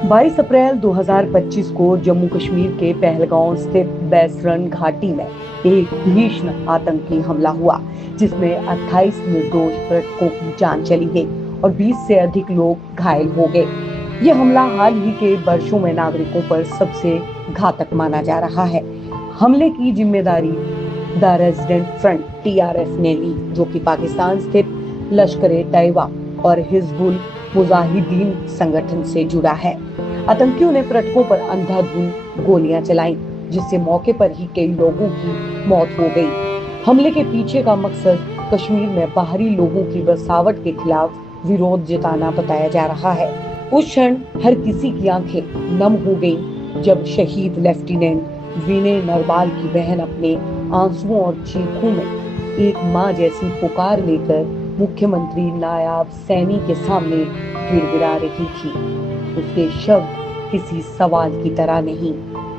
22 अप्रैल 2025 को जम्मू कश्मीर के पहलगांव स्थित बैसरन घाटी में एक भीषण आतंकी हमला हुआ, जिसमें 28 निर्दोष पर्यटकों की जान चली गई और 20 से अधिक लोग घायल हो गए। ये हमला हाल ही के वर्षों में नागरिकों पर सबसे घातक माना जा रहा है। हमले की जिम्मेदारी द रेजिडेंट फ्रंट (TRF) ने ली, जो कि पाकिस्तान स्थित लश्कर-ए-तैयबा और हिजबुल मुजाहिदीन संगठन से जुड़ा है। आतंकियों ने पर्यटकों पर अंधाधुंध गोलियां चलाईं, जिससे मौके पर ही कई लोगों की मौत हो गई। हमले के पीछे का मकसद कश्मीर में बाहरी लोगों की बसावट के खिलाफ विरोध जताना बताया जा रहा है। उस क्षण हर किसी की आंखें नम हो गईं जब शहीद लेफ्टिनेंट विनय नरवाल की बहन अपने आंसुओं और चीखों में एक मां जैसी पुकार लेकर मुख्यमंत्री नायाब सैनी के सामने गिड़गिड़ा रही थी। उसके शब्द किसी सवाल की तरह नहीं,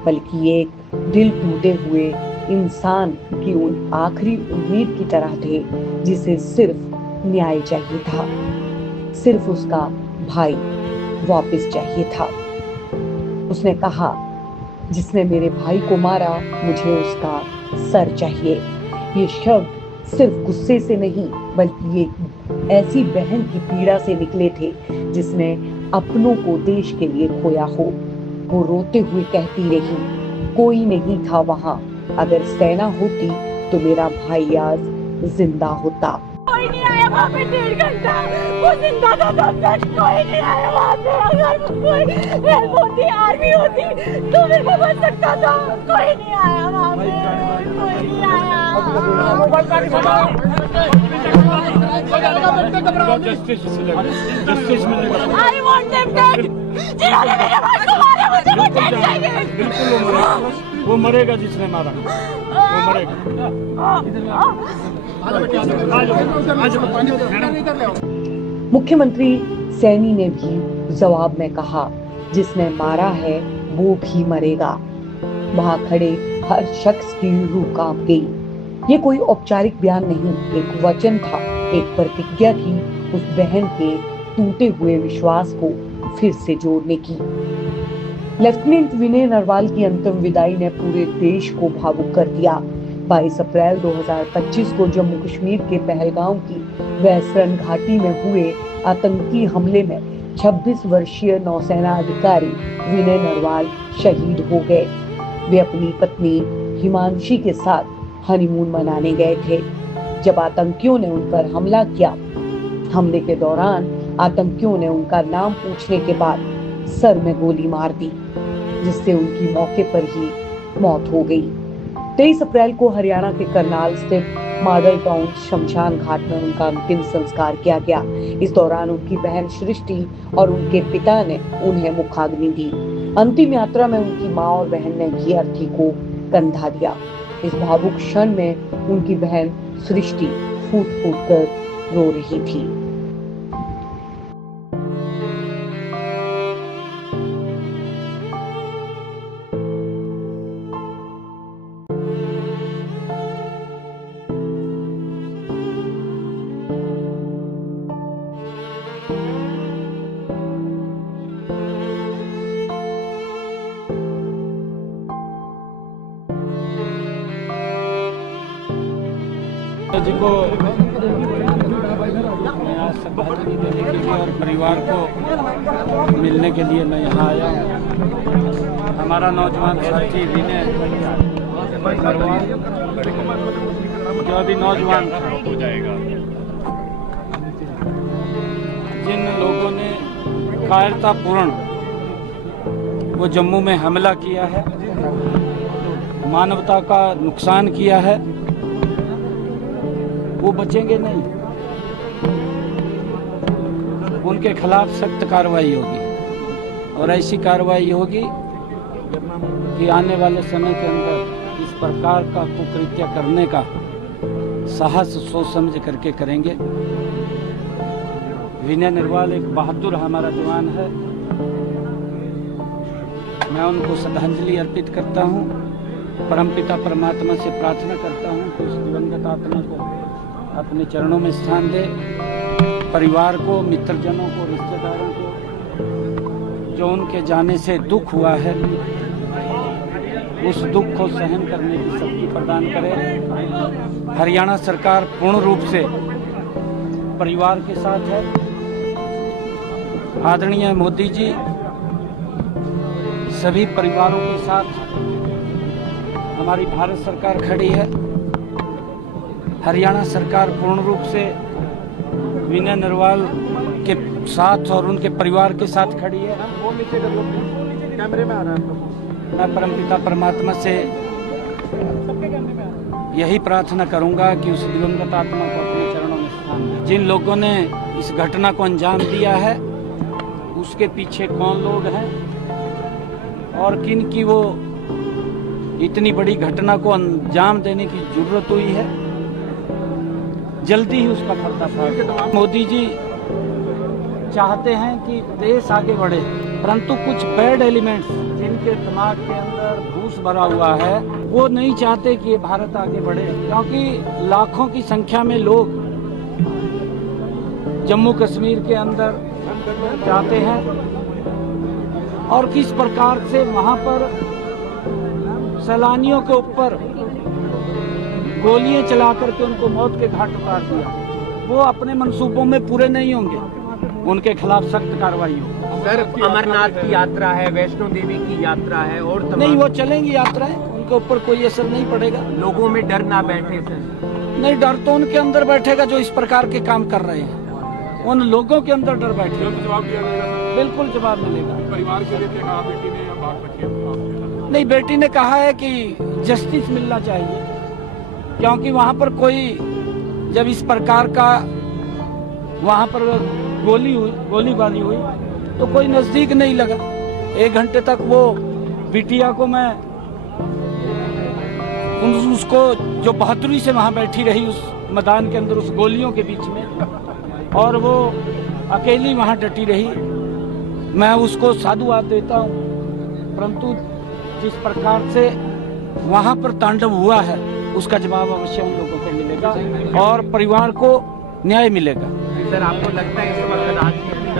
बल्कि एक दिल टूटे हुए इंसान की उन आखिरी उम्मीद की तरह थे जिसे सिर्फ न्याय चाहिए था, सिर्फ उसका भाई वापस चाहिए था। उसने कहा, जिसने मेरे भाई को मारा, मुझे उसका सर चाहिए। ये शब्द सिर्फ गुस्से से नहीं, बल्कि ये ऐसी बहन की पीड़ा से निकले थे जिसने अपनों को देश के लिए खोया हो। वो रोते हुए कहती रही, कोई नहीं था वहां, अगर सेना होती तो मेरा भाई आज जिंदा होता। कोई नहीं आया वहाँ पे 1.5 घंटा, वो जिंदा था तब तक कोई नहीं आया वहाँ पे। अगर कोई हेल्प होती, आर्मी होती तो मेरे को बच सकता था। कोई नहीं आया वहाँ पे, कोई नहीं आया। I want them dead. जिन्होंने मेरे भाई को मारा, मुझे वो dead चाहिए। बिल्कुल वो मरेगा जिसने मारा, वो मरेगा। मुख्यमंत्री सैनी ने भी जवाब में कहा, जिसने मारा है वो भी मरेगा। वहां खड़े हर शख्स की रूह कांप गई। ये कोई औपचारिक बयान नहीं, एक वचन था, एक प्रतिज्ञा थी उस बहन के टूटे हुए विश्वास को फिर से जोड़ने की। लेफ्टिनेंट विनय नरवाल की अंतिम विदाई ने पूरे देश को भावुक कर दिया। 22 अप्रैल 2025 को जम्मू कश्मीर के पहलगांव की बैसरन घाटी में हुए आतंकी हमले में 26 वर्षीय नौसेना अधिकारी विनय नरवाल शहीद हो गए। वे अपनी पत्नी हिमांशी के साथ हनीमून मनाने गए थे जब आतंकियों ने उन पर हमला किया। हमले के दौरान आतंकियों ने उनका नाम पूछने के बाद सर में गोली मार दी, जिससे उनकी मौके पर ही मौत हो गई। 23 अप्रैल को हरियाणा के करनाल स्थित मॉडल टाउन शमशान घाट में उनका अंतिम संस्कार किया गया। इस दौरान उनकी बहन सृष्टि और उनके पिता ने उन्हें मुखाग्नि दी। अंतिम यात्रा में उनकी मां और बहन ने भी अर्थी को कंधा दिया। इस भावुक क्षण में उनकी बहन सृष्टि फूट फूट कर रो रही थी। जी को मैं आज श्रद्धांजलि देने के लिए और परिवार को मिलने के लिए मैं यहाँ आया हूँ। हमारा नौजवान साथी विनय नरवाल जो अभी नौजवान हो जाएगा, जिन लोगों ने कायरतापूर्ण वो जम्मू में हमला किया है, मानवता का नुकसान किया है, वो बचेंगे नहीं। उनके खिलाफ सख्त कार्रवाई होगी और ऐसी कार्रवाई होगी कि आने वाले समय के अंदर इस प्रकार का कुकृत्य करने का साहस सोच समझ करके करेंगे। विनय नरवाल एक बहादुर हमारा जवान है। मैं उनको श्रद्धांजलि अर्पित करता हूँ। परमपिता परमात्मा से प्रार्थना करता हूँ कि उस दिवंगत आत्मा को अपने चरणों में स्थान दे। परिवार को, मित्रजनों को, रिश्तेदारों को जो उनके जाने से दुख हुआ है, उस दुख को सहन करने की शक्ति प्रदान करे। हरियाणा सरकार पूर्ण रूप से परिवार के साथ है। आदरणीय मोदी जी सभी परिवारों के साथ हमारी भारत सरकार खड़ी है। हरियाणा सरकार पूर्ण रूप से विनय नरवाल के साथ और उनके परिवार के साथ खड़ी है। कैमरे में आ रहा है। मैं परमपिता परमात्मा से यही प्रार्थना करूंगा कि उस दिवंगत आत्मा को अपने चरणों में स्थान दे। जिन लोगों ने इस घटना को अंजाम दिया है, उसके पीछे कौन लोग हैं और किन की वो इतनी बड़ी घटना को अंजाम देने की जरूरत हुई है, जल्दी ही उसका पर्दाफाश। मोदी जी चाहते हैं कि देश आगे बढ़े, परंतु कुछ बैड एलिमेंट्स जिनके दिमाग के अंदर भूस भरा हुआ है, वो नहीं चाहते कि ये भारत आगे बढ़े, क्योंकि लाखों की संख्या में लोग जम्मू कश्मीर के अंदर जाते हैं और किस प्रकार से वहां पर सैलानियों के ऊपर गोलियां चला करके उनको मौत के घाट उतार दिया। वो अपने मंसूबों में पूरे नहीं होंगे, उनके खिलाफ सख्त कार्रवाई हो। सर, अमरनाथ की यात्रा है, वैष्णो देवी की यात्रा है और नहीं, वो चलेंगी यात्राएं, उनके ऊपर कोई असर नहीं पड़ेगा। लोगों में डर ना बैठे सर। नहीं, डर तो उनके अंदर बैठेगा जो इस प्रकार के काम कर रहे हैं। उन लोगों के अंदर डर बैठेगा। जवाब दिया जाएगा। बिल्कुल जवाब मिलेगा। परिवार के लिए कहा बेटी ने या बात रखी? नहीं, बेटी ने कहा है कि जस्टिस मिलना चाहिए, क्योंकि वहां पर कोई जब इस प्रकार का वहां पर गोलीबारी हुई तो कोई नजदीक नहीं लगा। 1 घंटे तक वो बिटिया को मैं उसको जो बहादुरी से वहां बैठी रही उस मैदान के अंदर, उस गोलियों के बीच में, और वो अकेली वहां डटी रही, मैं उसको साधुवाद देता हूं। परंतु जिस प्रकार से वहां पर तांडव हुआ है, उसका जवाब अवश्य उन लोगों को मिलेगा और परिवार को न्याय मिलेगा। सर, आपको लगता है इस वक्त राजनीति